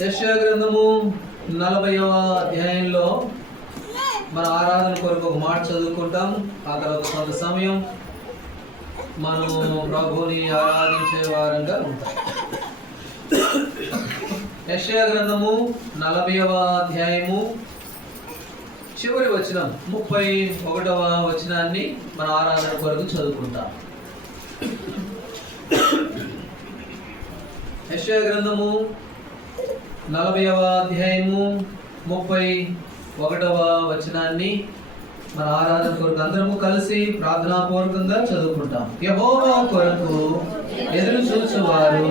యెషయా గ్రంథము 40వ అధ్యాయంలో మన ఆరాధన కొరకు ఒక మాట చదువుకుంటాం. ఆ తర్వాత కొంత సమయం మనం ప్రభుని ఆరాధించే వారంగా ఉంటాం. యెషయా గ్రంథము 40వ అధ్యాయము చివరి వచనం 31వ వచనాన్ని మన ఆరాధన కొరకు చదువుకుంటాం. యెషయా గ్రంథము 40వ అధ్యాయము 31వ వచనాన్ని మన ఆరాధన కొరకు అందరము కలిసి ప్రార్థనాపూర్వకంగా చదువుకుంటాం. యెహోవా కొరకు ఎదురు చూచువారు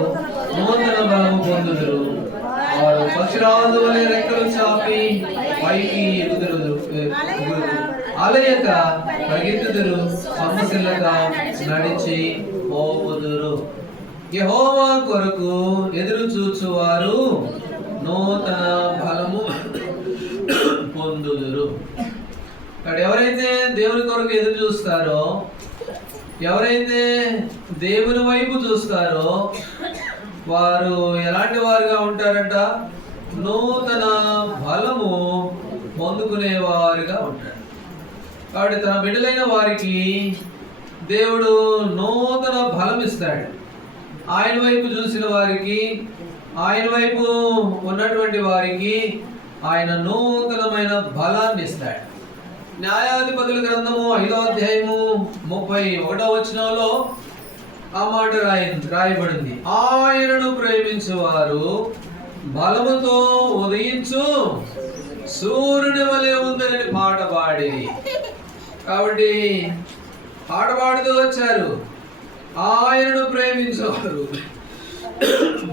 నూతన బలము పొందుదురు. వారు పక్షిరాజు వలె రెక్కలు చాపి పైకి ఎగుదురు, అలయక పరిగెత్తుదురు, సొమ్మసిల్లక నడిచి పోవుదురు. యెహోవా కొరకు ఎదురు చూచువారు నూతన బలము పొందుదురు. ఇక్కడ ఎవరైతే దేవుని కొరకు ఎదురు చూస్తారో, ఎవరైతే దేవుని వైపు చూస్తారో వారు ఎలాంటి వారుగా ఉంటారంట? నూతన బలము పొందుకునేవారుగా ఉంటారు. కాబట్టి తన బిడ్డలైన వారికి దేవుడు నూతన బలం ఇస్తాడు. ఆయన వైపు చూసిన వారికి, ఆయన వైపు ఉన్నటువంటి వారికి ఆయన నూతనమైన బలాన్ని ఇస్తాడు. న్యాయాధిపతుల గ్రంథము 5వ అధ్యాయము 31వ వచనంలో ఆ మాట రాయబడింది. ఆయనను ప్రేమించువారు బలముతో ఉదయించు సూర్యుని వలె ఉందని పాట పాడిరి. కాబట్టి పాట పాడుతూ వచ్చారు. ఆయనను ప్రేమించేవారు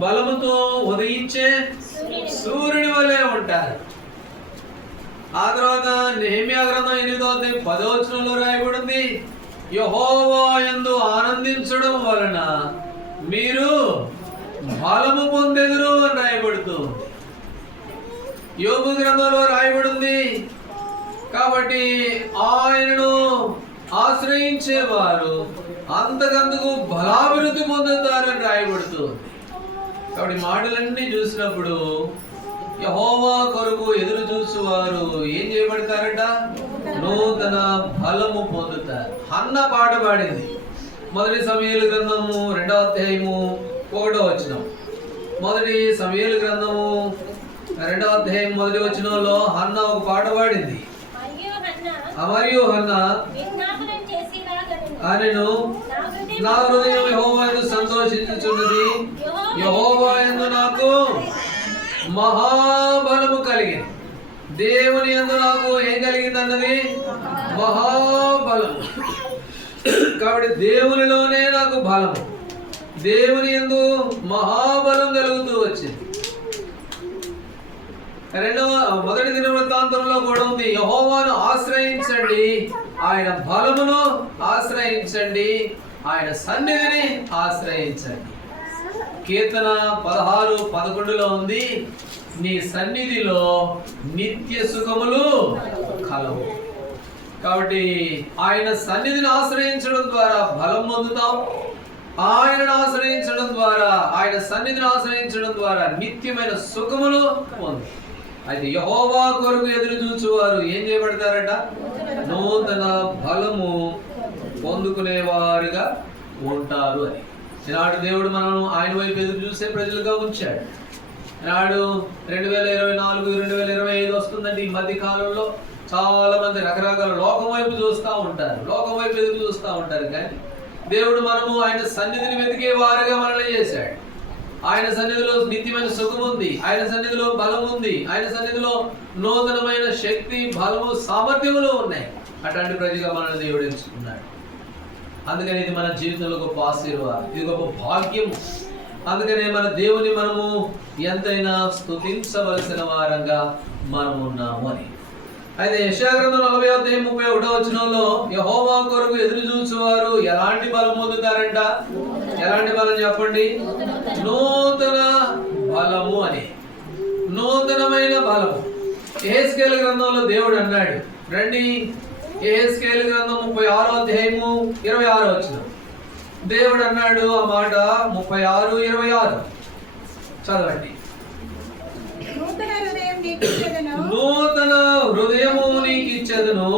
బలముతో ఉదయించే సూర్యుని వలె ఉంటారు. ఆ తర్వాత నెహెమ్యా గ్రంథం 8వ అధ్యాయం 10వ వచనంలో రాయబడింది, యెహోవా యందు ఆనందించడం వలన మీరు బలము పొందెదరు అని రాయబడుతుంది. యోబు గ్రంథంలో రాయబడింది. కాబట్టి ఆయనను ఆశ్రయించేవారు అంతకంతకు బలాభివృద్ధి పొందుతారని రాయబడుతుంది. కాబట్టి మాటలన్నీ చూసినప్పుడు యెహోవా కొరకు ఎదురు చూసేవారు ఏం చేయబడతారట? నూతన బలము పొందుతారు. హన్న పాట పాడింది. మొదటి సమూయేలు గ్రంథము 2వ అధ్యాయము 1వ వచనం. మొదటి సమూయేలు గ్రంథము 2వ అధ్యాయం 1వ వచనంలో హన్న ఒక పాట పాడింది. మరియు హన్న ఆయనను నా హృదయం యెహోవా యందు సంతోషించుచున్నది, యెహోవా యందు నాకు మహాబలము కలిగింది. దేవుని యందు నాకు ఏం కలిగింది అన్నది? మహాబలము. కాబట్టి దేవునిలోనే నాకు బలము, దేవుని యందు మహాబలం కలుగుతూ వచ్చింది. మొదటి దినవృత్తాంతంలో కూడా ఉంది, యెహోవాను ఆశ్రయించండి, ఆయన బలమును ఆశ్రయించండి, ఆయన సన్నిధిని ఆశ్రయించండి. కీర్తన 16:11లో ఉంది, నీ సన్నిధిలో నిత్య సుఖములు కలవు. కాబట్టి ఆయన సన్నిధిని ఆశ్రయించడం ద్వారా బలం పొందుతాం. ఆయనను ఆశ్రయించడం ద్వారా, ఆయన సన్నిధిని ఆశ్రయించడం ద్వారా నిత్యమైన సుఖములు పొందుతాం. అయితే యెహోవా కొరకు ఎదురు చూచువారు ఏం చేయబడతారట? నూతన బలము పొందుకునేవారుగా ఉంటారు అని. ఈనాడు దేవుడు మనం ఆయన వైపు ఎదురు చూసే ప్రజలుగా ఉంచాడు. ఈనాడు 2024, 2025 వస్తుందండి. ఈ మధ్య కాలంలో చాలా మంది రకరకాల లోకం వైపు చూస్తూ ఉంటారు, లోకం వైపు ఎదురు చూస్తూ ఉంటారు. కానీ దేవుడు మనము ఆయన సన్నిధిని వెతికే వారుగా మనల్ని చేశాడు. ఆయన సన్నిధిలో నిత్యమైన సుఖం ఉంది, ఆయన సన్నిధిలో బలం ఉంది, ఆయన సన్నిధిలో నూతనమైన శక్తి, బలము, సామర్థ్యములు ఉన్నాయి. అట్లాంటి ప్రజగా మనల్ని దేవుడు ఎంచుకున్నాడు. అందుకని ఇది మన జీవితంలో గొప్ప ఆశీర్వాదం, ఇది గొప్ప భాగ్యం. అందుకనే మన దేవుని మనము ఎంతైనా స్తుతించవలసిన వారంగా మనం ఉన్నాము అని. అయితే యెషయా గ్రంథం 40వ అధ్యాయం 31వ వచనంలో యెహోవా కొరకు ఎదురు చూచువారు ఎలాంటి బలం పొందుతారంట? ఎలాంటి బలం చెప్పండి? నూతన బలము అని. నూతనమైన బలము. యెహెజ్కేలు గ్రంథంలో దేవుడు అన్నాడు, రండి, యెహెజ్కేలు గ్రంథం 36వ అధ్యాయము 26వ వచనం. దేవుడు అన్నాడు ఆ మాట 36:26 చదవండి. నూతన హృదయము నీకు ఇచ్చేదను,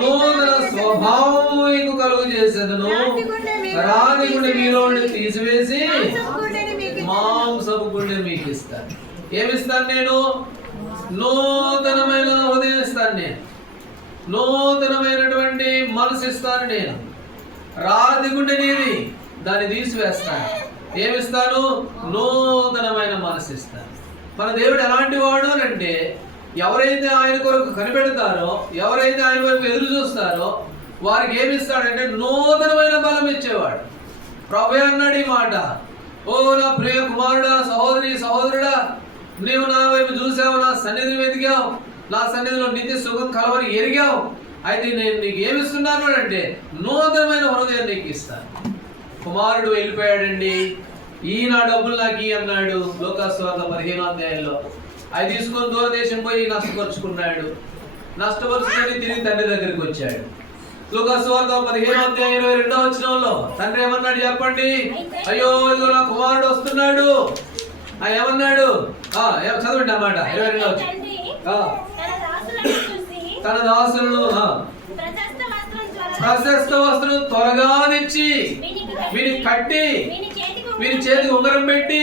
నూతన స్వభావము నీకు కలుగు చేసేదను, రాతి గుండె మీలో తీసివేసి మాంసపు గుండె మీకు ఇస్తాను. ఏమిస్తాను నేను? నూతనమైన హృదయం ఇస్తాను, నేను నూతనమైనటువంటి మనసు ఇస్తాను, నేను రాతి గుండె నీది దాన్ని తీసివేస్తాను. ఏమిస్తాను? నూతనమైన మనసు ఇస్తాను. మన దేవుడు ఎలాంటి వాడు అంటే, ఎవరైతే ఆయన కొరకు కనిపెడతారో, ఎవరైతే ఆయన వైపు ఎదురు చూస్తారో వారికి ఏమిస్తాడంటే నూతనమైన బలం ఇచ్చేవాడు. ప్రభువే అన్నాడు ఈ మాట, ఓ నా ప్రియ కుమారుడా, సహోదరి సహోదరుడా, నీవు నా వైపు చూసావు, నా సన్నిధిని వెతికావు, నా సన్నిధిలో నిత్య సుఖం కలవని ఎరిగావు. అయితే నేను నీకు ఏమిస్తున్నాను అంటే నూతనమైన హృదయం నీకు ఇస్తాను. కుమారుడు వెళ్ళిపోయాడండి, ఈయన డబ్బులు నాకు అన్నాడు. లోకాసువార్త 15వ అధ్యాయంలో అవి తీసుకొని దూరదేశం పోయి నష్టపరుచుకున్నాడు. నష్టపరుచుకొని తిరిగి తండ్రి దగ్గరికి వచ్చాడు. లోకాసువార్త 15వ అధ్యాయం 22వ వచనంలో తండ్రి ఏమన్నాడు చెప్పండి? అయ్యో ఇదిగో నా కుమారుడు వస్తున్నాడు. ఏమన్నాడు? చదవండి అన్నమాట. 22వ వచనం. తన దాసులను ప్రశస్త వస్త్రం త్వరగా తెచ్చి వీని కట్టి వీని చేతికి ఉంగరం పెట్టి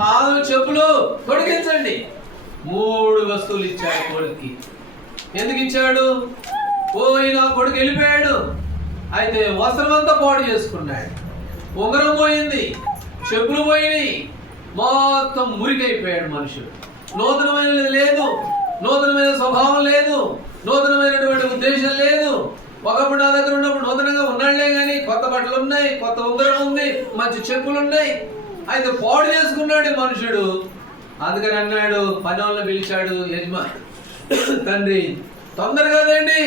పాదం చెప్పులు తొడిగించండి. 3 వస్తువులు ఇచ్చాడు కొడుక్కి. ఎందుకు ఇచ్చాడు? ఈయన కొడుకు వెళ్ళిపోయాడు, అయితే వస్త్రం అంతా పాడు చేసుకున్నాడు, ఉంగరం పోయింది, చెప్పులు పోయినాయి, మొత్తం మురికైపోయాడు మనుషుడు. నూతనమైనది లేదు, నూతనమైన స్వభావం లేదు, నూతనమైనటువంటి ఉద్దేశం లేదు. ఒకప్పుడు నా దగ్గర ఉన్నప్పుడు నూతనంగా ఉన్నాళ్లే కానీ కొత్త బట్టలు ఉన్నాయి, కొత్త ఉంగరం ఉంది, మంచి చెప్పులు ఉన్నాయి, అయితే పాడు చేసుకున్నాడు మనుషుడు. అందుకని అన్నాడు, పని వాళ్ళని పిలిచాడు యజమాని, తండ్రి తొందరగా రండి,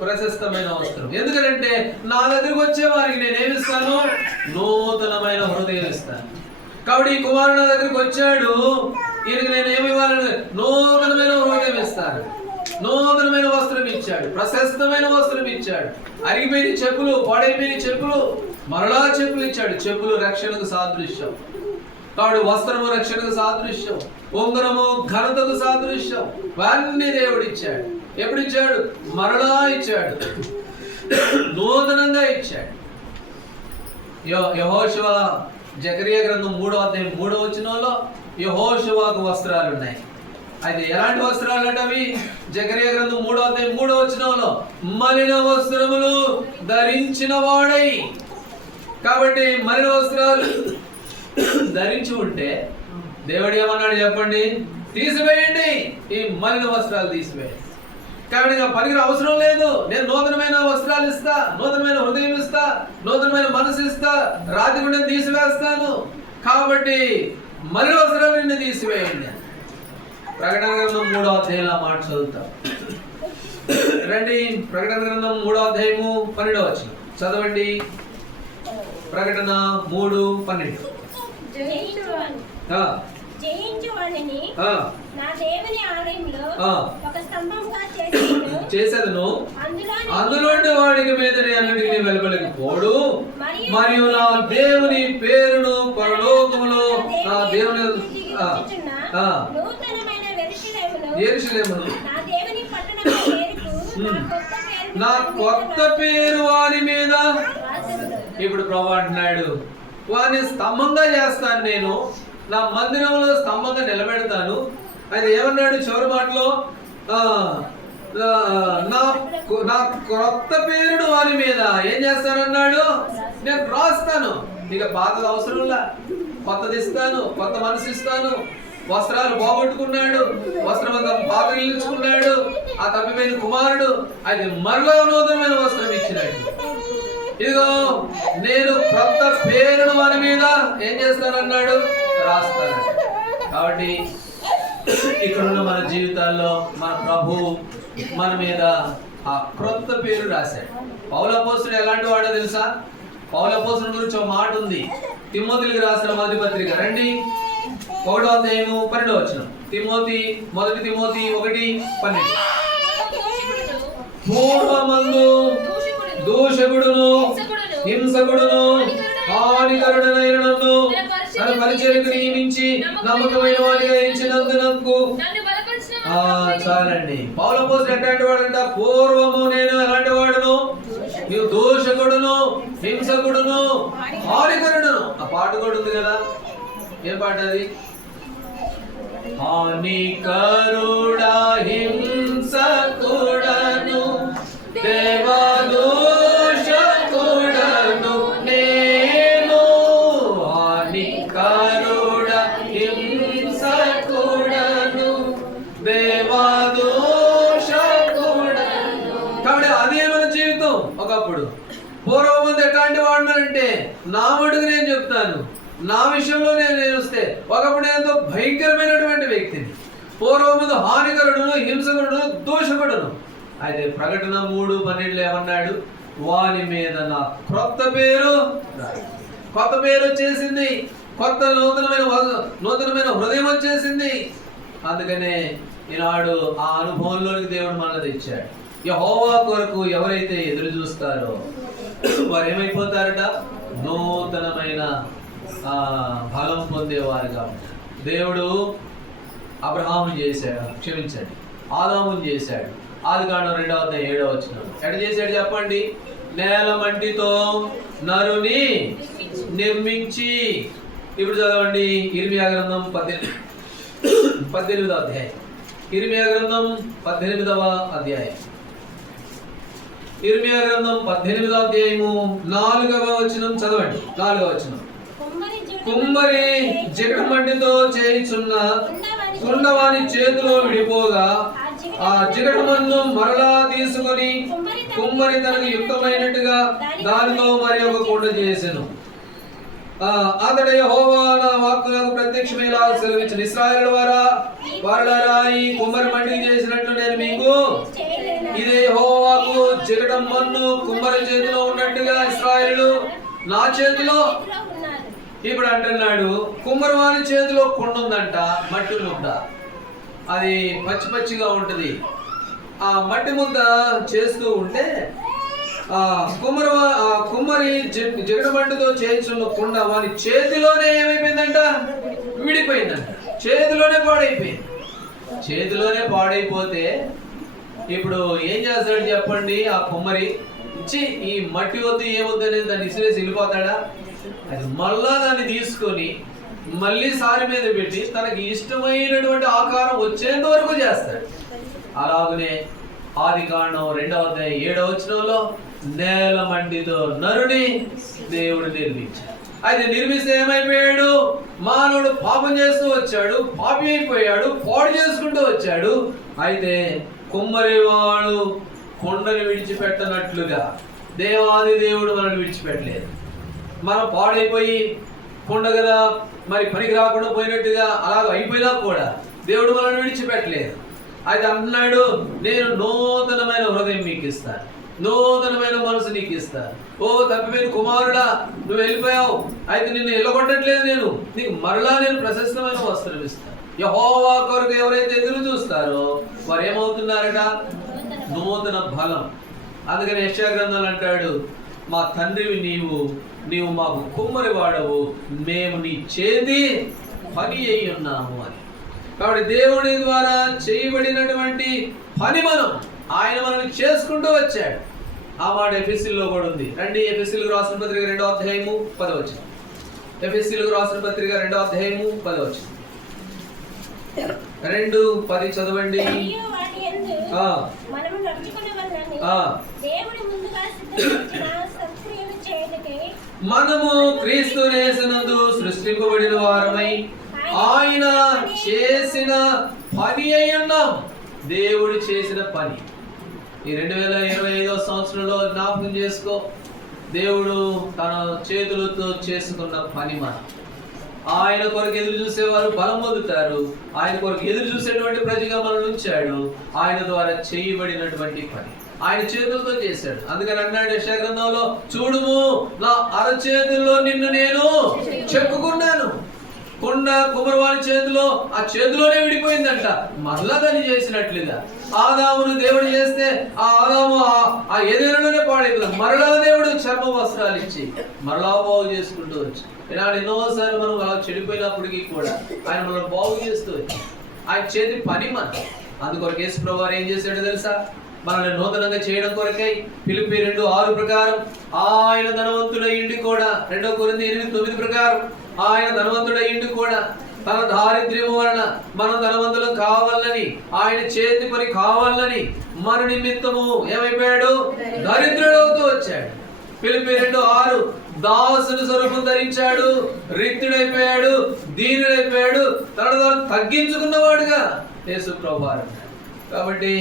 ప్రశస్తమైన వస్త్రం. ఎందుకంటే నా దగ్గరకు వచ్చే వారికి నేనేమిస్తాను? నూతనమైన హృదయం ఇస్తాను. కాబట్టి ఈ కుమారుడు నా దగ్గరికి వచ్చాడు, ఈయనకి నేను ఏమి ఇవ్వాలని? నూతనమైన హృదయం ఇస్తాను. నూతనమైన వస్త్రం ఇచ్చాడు, ప్రశస్తమైన వస్త్రం ఇచ్చాడు. అరిగిపోయిన చెప్పులు, పాడైపోయిన చెప్పులు, మరలా చెప్పులు ఇచ్చాడు. చెప్పులు రక్షణకు సాదృశ్యం, కాబట్టి వస్త్రము రక్షణకు సాదృశ్యం, ఉంగరము ఘనతకు సాదృశ్యం. ఇవన్నీ దేవుడు ఇచ్చాడు. ఎప్పుడు ఇచ్చాడు? మరలా ఇచ్చాడు, నూతనంగా ఇచ్చాడు. యెహోషువ జకరియా గ్రంథం 3వ అధ్యాయం 3వ వచనంలో యెహోషువకు వస్త్రాలు ఉన్నాయి. అయితే ఎలాంటి వస్త్రాలు అంటే అవి జకరియా గ్రంథం 3వ అధ్యాయం 3వ వచనంలో మలిన వస్త్రములు ధరించిన వాడై. కాబట్టి మలిన వస్త్రాలు ధరించి ఉంటే దేవుడు ఏమన్నాడు చెప్పండి? తీసివేయండి, ఈ మలిన వస్త్రాలు తీసివేయండి. కాబట్టి పనికి అవసరం లేదు, నేను నూతనమైన వస్త్రాలు ఇస్తా, నూతనమైన హృదయం ఇస్తా, నూతనమైన మనసు ఇస్తా, రాతి గుండె తీసివేస్తాను. కాబట్టి మలిన వస్త్రాలు నిన్ను తీసివేయండి. ప్రకటన గ్రంథం 3వ అధ్యాయంలో మాట చదువుతాం రండి. ప్రకటన గ్రంథం 3వ అధ్యాయము 12వ వచనం చదవండి. ప్రకటన 3:12. చేసేదను, అందులోని వాడికి మీదనే అన్నిటిని వెలుపలేకపోడు, మరియు నా దేవుని పేరును పరలోకములో నా దేవుని యెరూషలేమును నా కొత్త పేరు వారి మీద. ఇప్పుడు ప్రభువు అంటున్నాడు, వారిని స్తంభంగా చేస్తాను, నేను నా మందిరంలో స్తంభంగా నిలబెడతాను. అయితే ఏమన్నాడు చివరి మాటలో? నా కొత్త పేరును వారి మీద ఏం చేస్తానన్నాడు? నేను రాస్తాను. ఇక పాతది అవసరంలా, కొత్తది ఇస్తాను, కొత్త మనసు ఇస్తాను. వస్త్రాలు పోగొట్టుకున్నాడు, వస్త్రమంతా బాగిల్చుకున్నాడు ఆ తప్పిపోయిన కుమారుడు. అయితే మరలా నూతనమైన వస్త్రం ఇచ్చినాడు. ఇదిగో నేను కొత్త పేరును వారి మీద ఏం చేస్తానన్నాడు? రాస్తాను. కాబట్టి ఇక్కడున్న మన జీవితాల్లో మన ప్రభు మన మీద ఆ క్రొత్త పేరు రాశాడు. పౌలు అపోస్తలుడు ఎలాంటి వాడో తెలుసా? పౌలు అపోస్తలుడి గురించి ఒక మాట ఉంది. తిమోతికి రాసిన మొదటి పత్రిక రండి, 1వ అధ్యాయము 12వ వచనం. మొదటి తిమోతి 1:12. పూర్వమందు దూషకుడును హింసకుడును హానికరుడనైన నన్ను తన పరిచర్యకు నియమించి నమ్మకమైన వాడిగా ఎంచినందునకు చాలండి. పౌలు అపోస్తలుడు ఎట్లాంటి వాడంట? పూర్వము నేను ఎలాంటి వాడును? నీవు దోషకుడును, హింసకుడును, హానికరుడును. ఆ పాట కూడా ఉంది కదా, ఏం పాట అది? హానికరుడా హింసకుడను దేవదోషకుడను నేను, హానికరుడా హింసకుడను దేవదోషకుడను. కాబట్టి అదే మన జీవితం. ఒకప్పుడు పూర్వం ముందు ఎట్లాంటి వాడినంటే, నా మటుకు నేను చెప్తాను, నా విషయంలో నేను వస్తే ఒకప్పుడు ఎంతో భయంకరమైనటువంటి వ్యక్తిని. పూర్వం ముందు హానికరుడును, హింసకుడును, దోషకుడును. అయితే ప్రకటన 3:12 ఏమన్నాడు? వాని మీద నా క్రొత్త పేరు వచ్చేసింది, కొత్త నూతనమైన హృదయం వచ్చేసింది. అందుకనే ఈనాడు ఆ అనుభవంలోనికి దేవుడు మనల్ని తెచ్చాడు. యెహోవా కొరకు ఎవరైతే ఎదురు చూస్తారో వారు ఏమైపోతారట? నూతనమైన బలం పొందేవారుగా. దేవుడు అబ్రహాము చేశాడు, క్షమించండి, ఆదామును చేశాడు. ఆదికాండం 2:7 ఎట చేశాడు చెప్పండి? నేల మంటితో నరుని నిర్మించి. ఇప్పుడు చదవండి ఇర్మియా గ్రంథం 18వ అధ్యాయం. ఇర్మియా గ్రంథం 18వ అధ్యాయం. ఇర్మియా గ్రంథం 18వ అధ్యాయము 4వ వచనం చదవండి. 4వ వచనం. కుమ్మరి జిగటమంటితో చేయుచున్న కుండవాని చేతిలో విడిపోగా ఆ జిగటమన్ను మరలా తీసుకొని కుమ్మరి తనకు యుక్తమైనట్టుగా దానితో మరి ఒక కుండ చేసెను. అతడు యెహోవా నా వాక్కు నాకు ప్రత్యక్షమై ఇలాగ సెలవిచ్చెను, ఇశ్రాయేలు వారలారా, ఈ కుమ్మరి మంటికి చేసినట్లు నేను మీకు ఇదే యెహోవాకు జిగటం మన్ను కుమ్మరి చేతిలో ఉన్నట్టుగా ఇశ్రాయేలు నా చేతిలో. ఇప్పుడు అంటున్నాడు, కుమ్మరివాని చేతిలో కుండ ఉందంట, మట్టి ముద్ద. అది పచ్చిగా ఉంటది. ఆ మట్టి ముద్ద చేస్తూ ఉంటే కుమ్మరి జిగటమంటితో చేయించున్న కుండ వాని చేతిలోనే ఏమైపోయిందంట? విడిపోయిందంట. చేతిలోనే పాడైపోయింది. చేతిలోనే పాడైపోతే ఇప్పుడు ఏం చేస్తాడు చెప్పండి? ఆ కుమ్మరి ఇచ్చి ఈ మట్టి వద్దు ఏమొద్దు అనేది దాన్ని ఇసిరేసి వెళ్ళిపోతాడా? అది మళ్ళా దాన్ని తీసుకొని మళ్ళీ సారి మీద పెట్టి తనకి ఇష్టమైనటువంటి ఆకారం వచ్చేంత వరకు చేస్తాడు. అలాగనే ఆదికాండం 2:7 నేల మంటితో నరుని దేవుడు నిర్మించాడు. అయితే నిర్మిస్తే ఏమైపోయాడు? మానవుడు పాపం చేస్తూ వచ్చాడు, పాపి అయిపోయాడు, పాడు చేసుకుంటూ వచ్చాడు. అయితే కుమ్మరివాడు కొండను విడిచిపెట్టనట్లుగా దేవాది దేవుడు మనల్ని విడిచిపెట్టలేదు. మనం పాడైపోయి కొండ కదా మరి పనికి రాకుండా పోయినట్టుగా అలాగ అయిపోయినా కూడా దేవుడు మనల్ని విడిచిపెట్టలేదు. అయితే అంటున్నాడు, నేను నూతనమైన హృదయం మీకు ఇస్తాను, నూతనమైన మనసు నీకు ఇస్తాను. ఓ తప్పిపోయిన కుమారుడా, నువ్వు వెళ్ళిపోయావు, అయితే నిన్ను ఎల్లగొట్టట్లేదు, నేను నీకు మరలా నేను ప్రశస్తమైన వస్త్రం ఇస్తాను. యెహోవా కొరకు ఎవరైతే ఎదురు చూస్తారో వారు ఏమవుతున్నారట? నూతన బలం. అందుకని యెషయా గ్రంథంలో అంటాడు, మా తండ్రివి నీవు మాకు కుమ్మరి వాడవు, మేము నీ చేతి పని అయి ఉన్నాము అని. కాబట్టి దేవుడి ద్వారా చేయబడినటువంటి పని ఆయన మనల్ని చేసుకుంటూ వచ్చాడు. ఆ మాట ఎఫెసీయుల్లో కూడా ఉంది. రండి, ఎఫెసీయులకు రాసిన పత్రిక 2వ అధ్యాయము 10 ఎఫెసీయులకు రాసిన పత్రిక 2వ అధ్యాయము 10 2:10 చదవండి. మనము క్రీస్తు యేసునందు సృష్టింపబడిన వారమై ఆయన చేసిన పని అయి ఉన్నాం. దేవుడు చేసిన పని. ఈ 2025వ సంవత్సరంలో జ్ఞాపకం చేసుకో, దేవుడు తన చేతులతో చేసుకున్న పని. ఆయన కొరకు ఎదురు చూసేవారు బలం పొందుతారు. ఆయన కొరకు ఎదురు చూసేటువంటి ప్రజగా మనల్ని ఉంచాడు. ఆయన ద్వారా చేయబడినటువంటి పని ఆయన చేతులతో చేశాడు. అందుకని అన్నాడు యెషయా గ్రంథంలో, చూడుము నా అరచేతుల్లో నిన్ను నేను చెక్కుకున్నాను. కొండ కుమరవాని చేతిలో ఆ చేతిలోనే విడిపోయిందంట. మరలా దాన్ని చేసినట్లుగా ఆదామును దేవుడు చేస్తే ఆ ఆదాము ఆ ఎదురులోనే పాడైపోయింది. మరలా దేవుడు చర్మ వస్త్రాలు ఇచ్చి మరలా బాగు చేసుకుంటూ వచ్చి ఇలాంటి ఎన్నోసార్లు మనం అలా చెడిపోయినప్పటికీ కూడా ఆయన మనం బాగు చేస్తూ వచ్చి ఆయన చేతి పని మన. అందుకొరకు యేసు ప్రభువు వారు ఏం చేశాడో తెలుసా? మనల్ని నూతనంగా చేయడం కొరకై ఫిలిప్పీ 2:6 ప్రకారం ఆయన ధనవంతుడయ్యిండి కూడా, 2 కొరింథీ 8:9 ప్రకారం ఆయన ధనవంతుడయ్యిండి కూడా తన దారిద్ర్యము వలన మనం ధనవంతులం కావాలని, ఆయన చేతి పని కావాలని మన నిమిత్తము ఏమైపోయాడు? దరిద్రుడవుతూ వచ్చాడు. ఫిలిప్పీ 2:6 దాసుని స్వరూపం ధరించాడు, రిక్తుడైపోయాడు, దీనుడైపోయాడు, తనను తగ్గించుకున్నవాడుగా యేసు ప్రభువారు. కాబట్టి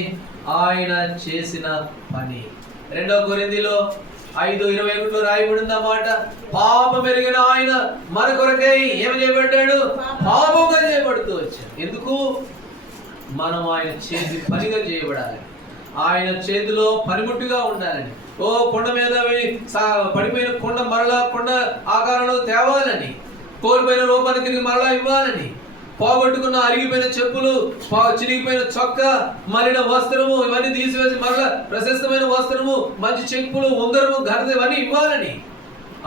ఆయన చేసిన పని 2 కొరింథీలో 5:21 రాయబడింది అన్నమాట. పాపం ఎరిగిన ఆయన మన కొరకై ఏమి చేయబడ్డాడు? పాపంగా చేయబడుతూ వచ్చాడు. ఎందుకు? మనం ఆయన చేతి పనిగా చేయబడాలి, ఆయన చేతిలో పనిముట్టుగా ఉండాలని. ఓ కొండ మీద పడిపోయిన కొండ మరలా కొండ ఆకారంలో తేవాలని, కోల్పోయిన రూపాన్ని తిరిగి మరలా ఇవ్వాలని, పోగొట్టుకున్న అరిగిపోయిన చెప్పులు, చిరిగిపోయిన చొక్క, మలిన వస్త్రము ఇవన్నీ తీసివేసి మరలా ప్రశస్తమైన వస్త్రము, మంచి చెప్పులు, ఉంగరము, ఘనత ఇవన్నీ ఇవ్వాలని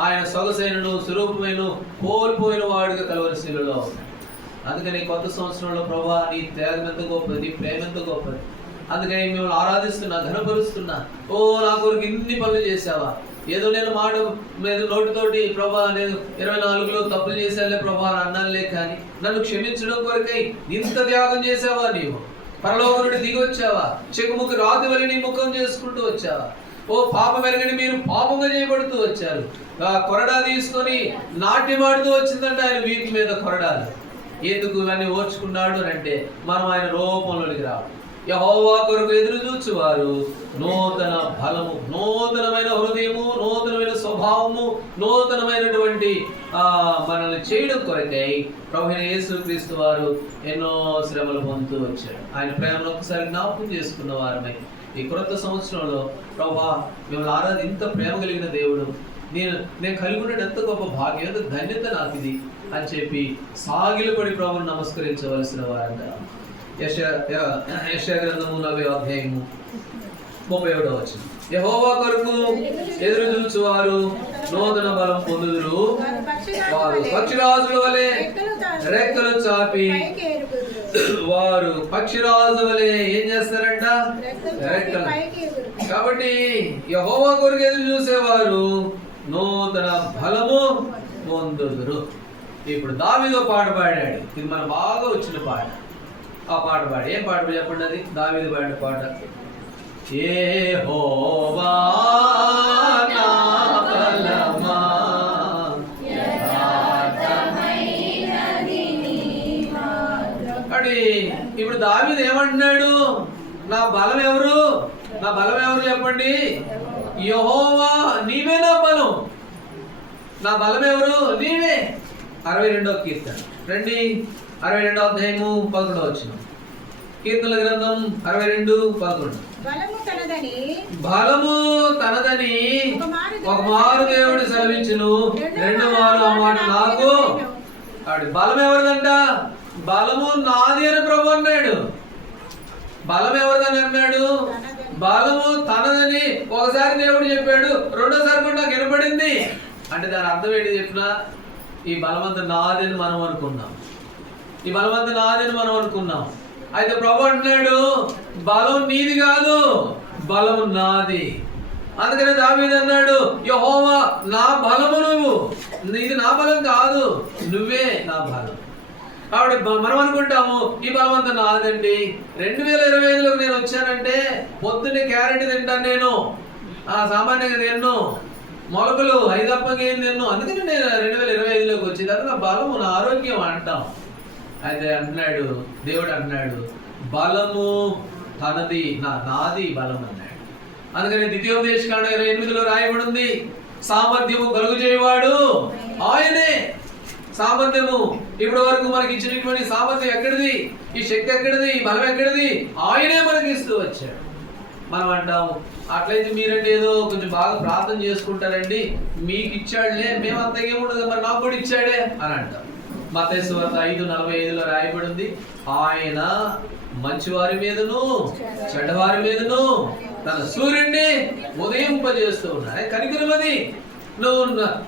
ఆయన సొగసైనను స్వరూపమైన కోల్పోయిన వాడుగా కలువరి శిలువలో. అందుకని కొత్త సంవత్సరంలో ప్రభువా నీ త్యాగం ఎంత గొప్పది, నీ ప్రేమ ఎంత గొప్పది. అందుకని మిమ్మల్ని ఆరాధిస్తున్నా, ఘనపరుస్తున్నా. ఓ నా కొరకు ఇన్ని పనులు చేసావా? ఏదో నేను మాట మీద నోటితోటి ప్రభా నేను 24లో తప్పులు చేశానులే ప్రభా అన్నానులే, కానీ నన్ను క్షమించడం కొరకై ఇంత త్యాగం చేసావా? నీవు పరలోకం నుండి దిగి వచ్చావా? చెక్కుముక్కు రాతి వల్ల నీ ముఖం చేసుకుంటూ వచ్చావా? ఓ పాపం ఎరగని మీరు పాపంగా చేయబడుతూ వచ్చారు. కొరడా తీసుకొని నాట్యమాడుతూ వచ్చిందంటే ఆయన వీపు మీద కొరడాలు. ఎందుకు ఇవన్నీ ఓర్చుకున్నాడు అంటే మనం ఆయన రూపంలోనికి రావాలి. యెహోవా కొరకు ఎదురు చూచువారు నూతన బలము, నూతనమైన హృదయము, నూతనమైన స్వభావము, నూతనమైనటువంటి మనల్ని చేయడం కొరకై ప్రభువైన యేసుక్రీస్తు వారు ఎన్నో శ్రమలు పొందుతూ వచ్చాడు. ఆయన ప్రేమను ఒకసారి జ్ఞాపకం చేసుకున్న వారమై ఈ క్రొత్త సంవత్సరంలో ప్రభువా మిమ్మల్ని ఇంత ప్రేమ కలిగిన దేవుడు, నేను కలిగి ఉండడం ఎంత గొప్ప భాగ్యం, ఎంత ధన్యత నాకు ఇది అని చెప్పి సాగిలపడి ప్రభువును నమస్కరించవలసిన వారంట. యెషయా గ్రంథము 40:31 వచనం. యెహోవా కొరకు ఎదురు చూచువారు నూతన బలం పొందుదురు, వారు పక్షిరాజుల వలె రెక్కలు చాపి, వారు పక్షిరాజు వలె ఏం చేస్తారంట? రెక్కలు. కాబట్టి యెహోవా కొరకు ఎదురు చూసేవారు నూతన బలము పొందుదురు. ఇప్పుడు దావీదు పాట పాడాడు, ఇది మన బాగా వచ్చిన పాట. ఆ పాట పాడు. ఏం పాట చెప్పండి? అది దావీదు పాడిన పాట. యెహోవా నా బలమా, అంటే ఇప్పుడు దావీదు ఏమంటున్నాడు? నా బలం ఎవరు? నా బలం ఎవరు చెప్పండి? యెహోవా నీవే నా బలం. నా బలం ఎవరు? నీవే. 62వ కీర్తన రండి, 62వ అధ్యాయము 11వ వచనం. కీర్తనల గ్రంథం 62:11. బలము తనదని ఒక మారు దేవుడు సెలవించును, 2 మారు ఆ మాట నాకు. బలం ఎవరిదంట? బలము నాది అని ప్రభు అన్నాడు. బలం ఎవరిదని అన్నాడు? బలము తనదని ఒకసారి దేవుడు చెప్పాడు, రెండోసారి కూడా నాకు వినపడింది. అంటే దాని అర్థం ఏంటి చెప్పినా? ఈ బలమంతా నాదని మనం అనుకున్నాం, ఈ బలమంతా నాదని మనం అనుకున్నాం. అయితే ప్రభు అంటున్నాడు బలం నీది కాదు, బలము నాది. అందుకనే దావీదు అన్నాడు యెహోవా నా బలము నువ్వు, ఇది నా బలం కాదు, నువ్వే నా బలం. కాబట్టి మనం అనుకుంటాము ఈ బలం అంతా నాదండి. 2025లో నేను వచ్చానంటే పొద్దున్నే క్యారెట్ తింటాను, నేను సామాన్యంగా తిన్ను, మొలకలు 5 అప్పకి ఏం తిన్ను. అందుకని నేను 2025లోకి వచ్చింది, అది నా బలము, నా ఆరోగ్యం అంటాం. అయితే అంటున్నాడు దేవుడు, అంటున్నాడు బలము తనది, నాది బలం అన్నాడు. అందుకని ద్వితీయోపదేశకాండ 28లో రాయబడి ఉంది, సామర్థ్యము కలుగు చేయవాడు ఆయనే. సామర్థ్యము ఇప్పటి వరకు మనకి ఇచ్చినటువంటి సామర్థ్యం ఎక్కడిది? ఈ శక్తి ఎక్కడిది? ఈ బలం ఎక్కడిది? ఆయనే మనకి ఇస్తూ వచ్చాడు. మనం అంటాం అట్లయితే మీరంటే ఏదో కొంచెం బాగా ప్రార్థన చేసుకుంటారండి, మీకు ఇచ్చాడులే, మేము అంతకేముండదు, మరి నాకు కూడా ఇచ్చాడే అని అంటాం. మత్తయి సువార్త 5:45లో రాయబడింది, ఆయన మంచివారి మీదను చెడ్డవారి మీదను తన సూర్యుడిని ఉదయింపజేస్తూ ఉన్నాడు. కనికరం అది. నువ్వు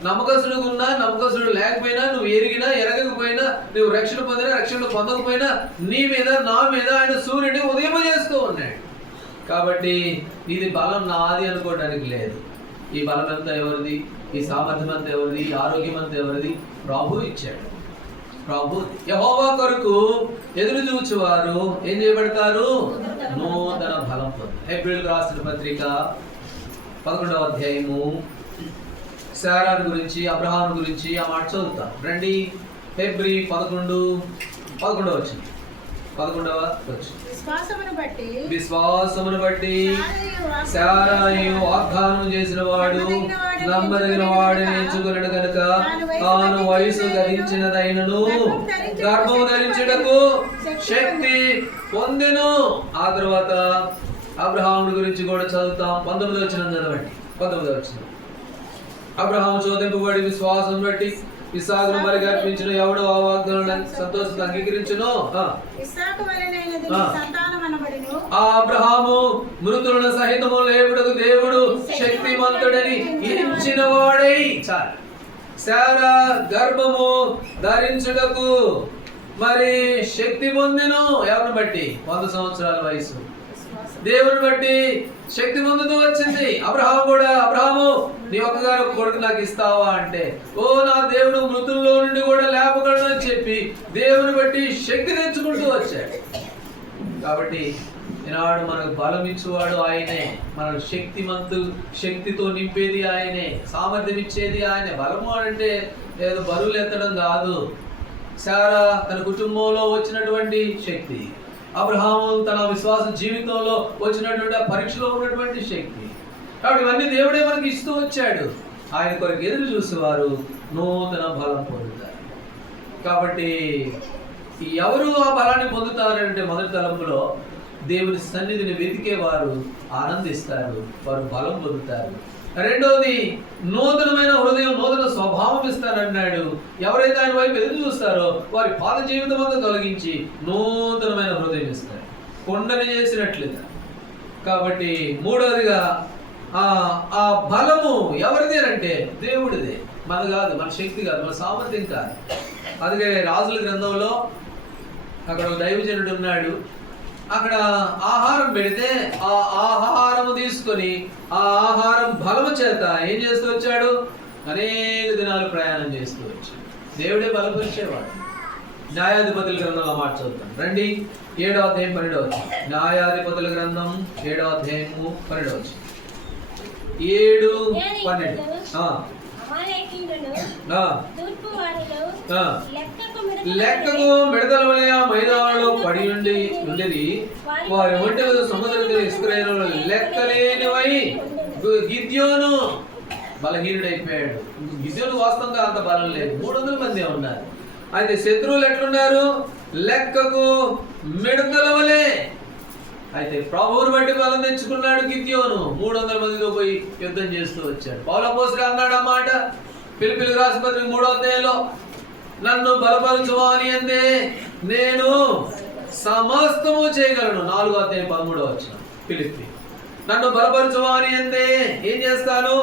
నమ్మకస్తుడు ఉన్నా నమ్మకస్తుడు లేకపోయినా, నువ్వు ఎరిగినా ఎరగకపోయినా, నువ్వు రక్షణ పొందినా రక్షణ పొందకపోయినా, నీ మీద నా మీద ఆయన సూర్యుడిని ఉదయింపజేస్తూ ఉన్నాడు. కాబట్టి ఇది బలం నాది అనుకోవడానికి లేదు. ఈ బలం అంతా ఎవరిది? ఈ సామర్థ్యం అంతా ఎవరిది? ఈ ఆరోగ్యం అంతా ఎవరిది? ప్రభు ఇచ్చాడు. ప్రభు. యెహోవా కొరకు ఎదురు చూచువారు ఏం చేయబడతారు? నూతన బలం పొంది. హెబ్రీయులకు రాసిన పత్రిక 11వ అధ్యాయము శారాను గురించి, అబ్రహాం గురించి ఆ మాట చదువుతాం. రండి, హెబ్రీ 11:11 వచ్చింది. 11వ వచ్చింది. విశ్వాసమును బట్టి శారాయు వాగ్దానం చేసిన వాడు నమ్మదగిన వాడిని ఎంచుకొనడు గనుక తాను వయసు ధరించినదైనను గర్భము ధరించుటకు శక్తి పొందెను. ఆ తర్వాత అబ్రహాముడి గురించి కూడా చదువుతాం. 19వ వచనం చదవండి. 19వ వచనం. అబ్రహాము శోధింపబడి విశ్వాసం బట్టి ఇస్సాకును బలిగా అర్పించిన ఎవడు ఆ వాగ్దానాన్ని సంతోషంతో అంగీకరించును. ఆ అబ్రహాము మృతులను సహితము లేపుటకు దేవుడు శక్తిమంతుడని ఎంచిన వాడై శారా గర్భము ధరించుటకు మరి శక్తి పొందెను. ఎవరిని బట్టి? 100 సంవత్సరాల వయసు. దేవుని బట్టి శక్తి పొందుతూ వచ్చింది. అబ్రహాము కూడా, అబ్రహాము నీ ఒక్కగారు కొడుకు నాకు ఇస్తావా అంటే, ఓ నా దేవుడు మృతుల్లో నుండి కూడా లేపగలను అని చెప్పి దేవుని బట్టి శక్తి తెచ్చుకుంటూ వచ్చాడు. కాబట్టి ఈనాడు మనకు బలం ఇచ్చేవాడు ఆయనే. మన శక్తితో నింపేది ఆయనే, సామర్థ్యం ఇచ్చేది ఆయనే. బలము అంటే ఏదో బరువులు ఎత్తడం కాదు. శారా తన కుటుంబంలో వచ్చినటువంటి శక్తి, అబ్రహాము తన విశ్వాస జీవితంలో వచ్చినటువంటి పరీక్షలో ఉన్నటువంటి శక్తి. కాబట్టి ఇవన్నీ దేవుడే మనకి ఇస్తూ వచ్చాడు. ఆయన కొరకు ఎదురు చూసేవారు నూతన బలం పొందుతారు. కాబట్టి ఎవరు ఆ బలాన్ని పొందుతారంటే, మొదటి తలంపులో దేవుని సన్నిధిని వెతికేవారు ఆనందిస్తారు, వారు బలం పొందుతారు. రెండవది, నూతనమైన హృదయం, నూతన స్వభావం ఇస్తానన్నాడు. ఎవరైతే ఆయన వైపు ఎదురు చూస్తారో వారి పాత జీవితం అంతా తొలగించి నూతనమైన హృదయం ఇస్తారు, కొండని చేసినట్లుగా. కాబట్టి మూడవదిగా ఆ బలము ఎవరిది అంటే దేవుడిదే, మన కాదు, మన శక్తి కాదు, మన సామర్థ్యం కాదు. అందుకే రాజుల గ్రంథంలో అక్కడ ఒక దైవజనుడు ఉన్నాడు. అక్కడ ఆహారం పెడితే ఆ ఆహారం తీసుకొని ఆ ఆహారం బలము చేత ఏం చేస్తూ వచ్చాడు? అనేక దినాలు ప్రయాణం చేస్తూ వచ్చాడు. దేవుడే బలపరిచేవాడు. న్యాయాధిపతుల గ్రంథంలో మాట చదువుతాం. రండి, 7వ అధ్యాయం 12వ వచనం. న్యాయాధిపతుల గ్రంథం 7వ అధ్యాయము 12వ వచనం. 7:12. లెక్కకు మిడతల వలె ఆ మైదానంలో పడి ఉండేది. వారి ఒంటెలు సముద్రంలో ఇశ్రాయేలు లెక్కలేనివై. గిద్యోను బలహీనుడైపోయాడు. గిద్యోను వాస్తవంగా అంత బలం లేదు, 300 మంది ఉన్నారు. అయితే శత్రువులు ఎట్లున్నారు? లెక్కకు మిడతల వలె. అయితే ప్రభువుని బట్టి బలం తెచ్చుకున్నాడు గిద్యోను. 300 మందితో పోయి యుద్ధం చేస్తూ వచ్చాడు. పౌలు అపోస్తలుడు అన్నాడు ఆ మాట ఫిలిప్పీయులకు రాసిన పత్రిక 3వ అధ్యాయంలో, నన్ను బలపరచువా అని అందే నేను సమస్తము చేయగలను. 4వ అధ్యాయం 13వ వచనం. ఫిలిప్పీ, నన్ను బలపరచువా అని అందే ఏం చేస్తాను?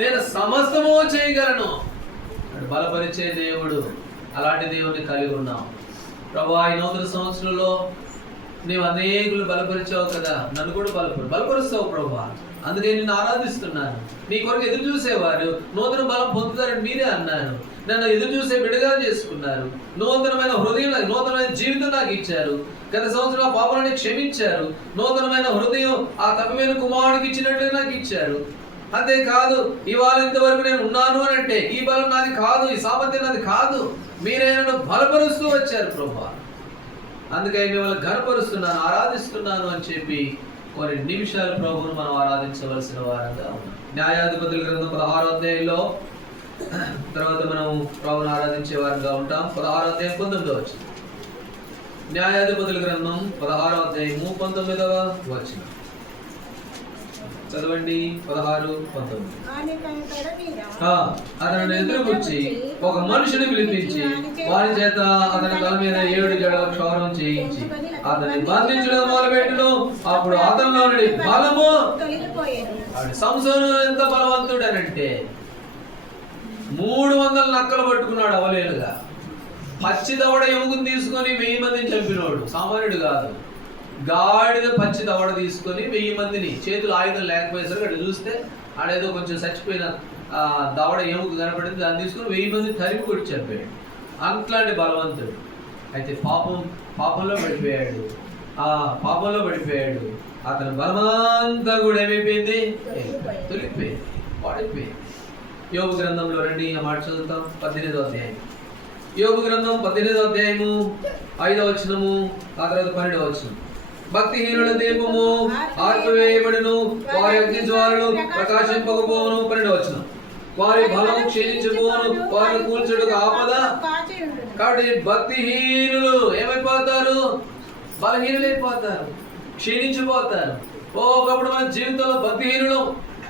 నేను సమస్తము చేయగలను. బలపరిచే దేవుడు. అలాంటి దేవుడిని కలిగి ఉన్నాం. ప్రభువా, ఈ నూతన సంవత్సరంలో నీవు అనేకులు బలపరిచావు కదా, నన్ను కూడా బలపరుస్తావు ప్రభువా. అందుకే నిన్ను ఆరాధిస్తున్నాను. నీ కొరకు ఎదురు చూసేవారు నూతన బలం పొందుతారని మీరే అన్నారు. నన్ను ఎదురు చూసే బిడ్డగా చేసుకున్నారు. నూతనమైన హృదయం, నూతనమైన జీవితం నాకు ఇచ్చారు. గత సంవత్సరం పాపాలని క్షమించారు. నూతనమైన హృదయం ఆ తప్పమైన కుమారుడికి ఇచ్చినట్లుగా నాకు ఇచ్చారు. అంతేకాదు, ఇవాళ ఇంతవరకు నేను ఉన్నాను అని అంటే ఈ బలం నాది కాదు, ఈ సామర్థ్యం నాది కాదు, మీరే నన్ను బలపరుస్తూ వచ్చారు ప్రభువా. అందుకే మిమ్మల్ని ఘనపరుస్తున్నాను, ఆరాధిస్తున్నాను అని చెప్పి కొన్ని నిమిషాలు ప్రభువును మనం ఆరాధించవలసిన వారంగా ఉన్నాం. న్యాయాధిపతుల గ్రంథం 16వ అధ్యాయంలో తర్వాత మనం ప్రభువును ఆరాధించే వారంగా ఉంటాం. 16వ అధ్యాయం 19వ వచనం. న్యాయాధిపతుల గ్రంథం 16వ అధ్యాయము 19వ వచనం. చదవండి 16, 19. అతను ఎదురుకొచ్చి ఒక మనుషుని పిలిపించి వారి చేత అతని తల మీద 7 జడల క్షౌరం చేయించి అతన్ని బంధించడం మొదలుపెట్టును. అప్పుడు అతనిలో నుండి బలము సంసోను ఎంత బలవంతుడనంటే 300 నక్కలు పట్టుకున్నాడు అవలేలుగా. పచ్చి దవడ ఎముకను తీసుకొని 1000 మందిని చంపినోడు సామాన్యుడు కాదు. గాడిద పచ్చి దవడ తీసుకొని 1000 మందిని, చేతులు ఆయుధం లేకపోయేసరికి అక్కడ చూస్తే ఆడేదో కొంచెం చచ్చిపోయిన దవడ ఎముక కనపడింది, దాన్ని తీసుకుని 1000 మంది తరిమి కొట్టి చంపాడు. అట్లాంటి బలవంతుడు. అయితే పాపంలో పడిపోయాడు. పాపంలో పడిపోయాడు. అతని బలమంతా కూడా ఏమైపోయింది? తొలిగిపోయింది, పడిపోయింది. యోబు గ్రంథంలో రండి, ఆ మాట చదువుతాం. 18వ అధ్యాయం. యోబు గ్రంథం 18వ అధ్యాయము 5వ వచనము, ఆ తర్వాత 12వ వచనం. భక్తిహీనుల దీపము ఆర్పివేయబడును, వారి అగ్ని జ్వాలలు ప్రకాశింపకపోవును. 12వ వచనం. వారి బలం క్షీణించబోను, వారిని కూల్చుటకు ఆపద. కాబట్టి భక్తిహీనులు ఏమైపోతారు? బలహీనులైపోతారు, క్షీణించిపోతారు. ఒకప్పుడు మన జీవితంలో భక్తిహీనులు,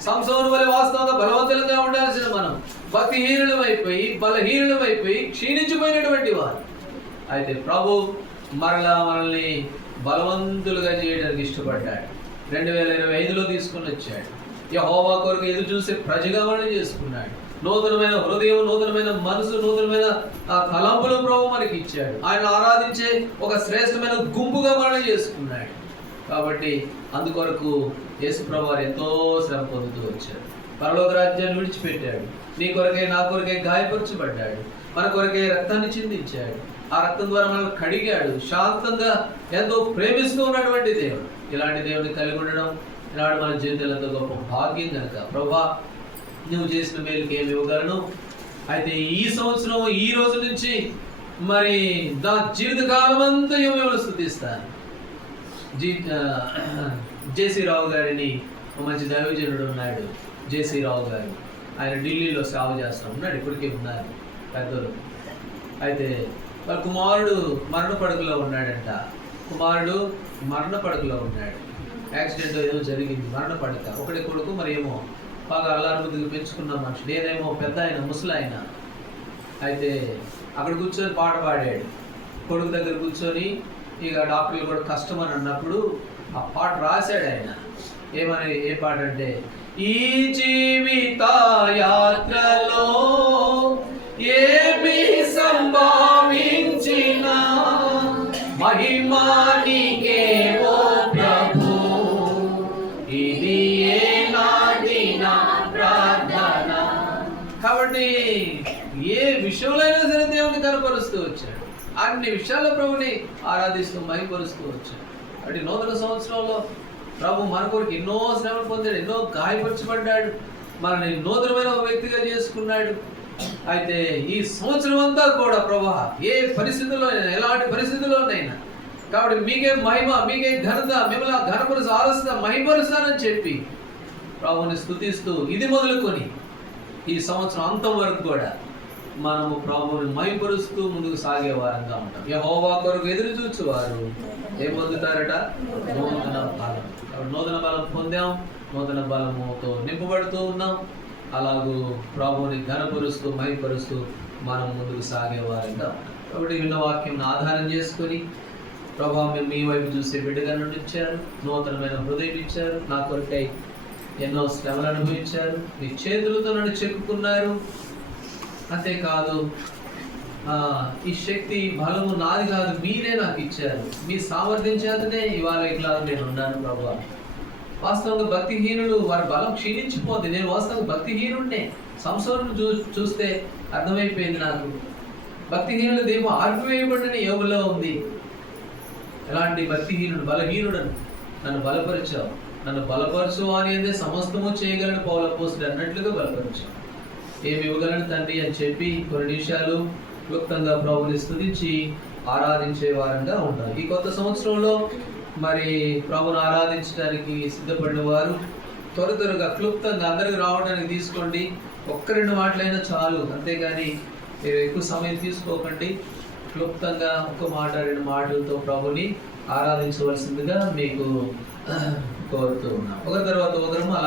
సంసోను వలె వాస్తవంగా బలవంతులుగా ఉండాల్సిన మనం భక్తిహీనులమైపోయి బలహీనులమైపోయి క్షీణించిపోయినటువంటి వారు. అయితే ప్రభు మరలా మనల్ని బలవంతులుగా చేయడానికి ఇష్టపడ్డాడు. 2025లో తీసుకుని వచ్చాడు. యెహోవా కొరకు ఎదురు చూసే ప్రజగా మనల్ని చేసుకున్నాడు. నూతనమైన హృదయం, నూతనమైన మనసు, నూతనమైన తలంపులు ప్రభు మనకి ఇచ్చాడు. ఆయన ఆరాధించే ఒక శ్రేష్టమైన గుంపుగా మనల్ని చేసుకున్నాడు. కాబట్టి అందుకొరకు యేసు ప్రభు వారు ఎంతో శ్రమ పొందుతూ వచ్చాడు. పరలోక రాజ్యాన్ని విడిచిపెట్టాడు. నీ కొరకే నా కొరకే గాయపరచబడ్డాడు. మన కొరకే రక్తాన్ని చిందించాడు. ఆ రక్తం ద్వారా మనల్ని కడిగాడు. శాంతంగా ఎంతో ప్రేమిస్తూ ఉన్నటువంటి దేవుడు. ఇలాంటి దేవుడిని కలిగి ఉండడం ఈనాడు మన జీవితంలో ఎంతో గొప్ప భాగ్యం కనుక ప్రభువా నువ్వు చేసిన మేలుకి ఏమి ఇవ్వగలను. అయితే ఈ సంవత్సరం ఈ రోజు నుంచి మరి నా జీవితకాలం అంతా మిమ్మల్ని స్తుతిస్తాను. జేసీ రావు గారిని మంచి దైవజనుడు ఉన్నాడు, జేసీ రావు గారు. ఆయన ఢిల్లీలో సేవ చేస్తూ ఉన్నాడు, ఇప్పటికే ఉన్నారు పెద్దలు. అయితే వాళ్ళ కుమారుడు మరణ పడకలో ఉన్నాడంట. కుమారుడు మరణ పడకలో ఉన్నాడు. యాక్సిడెంట్ ఏదో జరిగింది, మరణ పడక. ఒకటి కొడుకు మరి ఏమో బాగా అల్లారుముద్దుగా పెంచుకున్న మనుషుడు, నేనేమో పెద్ద ఆయన ముసలాయన. అయితే అక్కడ కూర్చొని పాట పాడాడు. కొడుకు దగ్గర కూర్చొని ఇక డాక్టర్లు కూడా కష్టం అని అన్నప్పుడు ఆ పాట రాశాడు ఆయన. ఏమని, ఏ పాట అంటే, ఈ జీవిత యాత్రలో ఏమి సంభవించిన మహిమానికే ఓ ప్రభు, ఇది ఏనాటిన ప్రార్థన. కాబట్టి ఏ విషయంలో అయినా సరే దేవుని కనపరుస్తూ వచ్చాడు. అన్ని విషయాల్లో ప్రభుని ఆరాధిస్తూ మహిమపరుస్తూ వచ్చాడు. అంటే నూతన సంవత్సరంలో ప్రభు మన కొరకు ఎన్నో శ్రమలు పొందాడు, ఎన్నో గాయపరచబడ్డాడు, మనల్ని నూతనమైన ఒక వ్యక్తిగా చేసుకున్నాడు. అయితే ఈ సంవత్సరం అంతా కూడా ప్రభా ఏ పరిస్థితుల్లో, ఎలాంటి పరిస్థితుల్లోనైనా కాబట్టి మీకే మహిమ, మీకే ఘనత, మిమ్మల్ని ఘనపరుసు ఆరుస్తా మహిమపరుస్తానని చెప్పి ప్రభుని స్తుతిస్తూ ఇది మొదలుకొని ఈ సంవత్సరం అంతం వరకు కూడా మనము ప్రభువుని మహిమపరుస్తూ ముందుకు సాగే వారంగా ఉంటాం. యెహోవా కొరకు ఎదురు చూచువారు ఏం పొందుతారట? నూతన బలం. నూతన బలం పొందాం, నూతన బలముతో నింపబడుతూ ఉన్నాం. అలాగూ ప్రభువుని ఘనపరుస్తూ మహిమపరుస్తూ మనం ముందుకు సాగే వారంగా ఉంటాం. కాబట్టి విన్న వాక్యం ఆధారం చేసుకొని ప్రభావం మీరు మీ వైపు చూసే బిడ్డగా నుండి ఇచ్చారు, నూతనమైన హృదయం ఇచ్చారు, నా కొరకై ఎన్నో శ్రమలు అనుభవించారు, మీ చేతులతో నన్ను చెక్కుకున్నారు. అంతేకాదు ఈ శక్తి బలము నాది కాదు, మీరే నాకు ఇచ్చారు. మీ సామర్థ్యం చేతనే ఇవాళ ఇట్లా నేను ఉన్నాను ప్రభువా. వాస్తవంగా భక్తిహీనుడు వారి బలం క్షీణించిపోద్ది. నేను వాస్తవంగా భక్తిహీనుడినే. సంసోను చూస్తే అర్థమైపోయింది నాకు. భక్తిహీనుల దేవు ఆర్పివేయబడిన యోగులో ఉంది. ఎలాంటి భక్తిహీనుడు, బలహీనుడను నన్ను బలపరిచావు, నన్ను బలపరచు అనేది సమస్తము చేయగలను పౌలు అపోస్తలుడు అన్నట్లుగా బలపరిచావు. ఏమి ఇవ్వగలను తండ్రి అని చెప్పి కొన్ని నిమిషాలు క్లుప్తంగా ప్రభుని స్తుతించి ఆరాధించే వారంగా ఉంటారు. ఈ కొత్త సంవత్సరంలో మరి ప్రభుని ఆరాధించడానికి సిద్ధపడిన వారు త్వరగా క్లుప్తంగా అందరికి రావడానికి తీసుకోండి. 1-2 మాటలైనా చాలు, అంతేగాని మీరు ఎక్కువ సమయం తీసుకోకండి. క్లుప్తంగా 1 మాట 2 మాటలతో ప్రభుని ఆరాధించవలసిందిగా మీకు కోరుతూ ఉన్నాం. ఒకరి తర్వాత ఒకరము అలా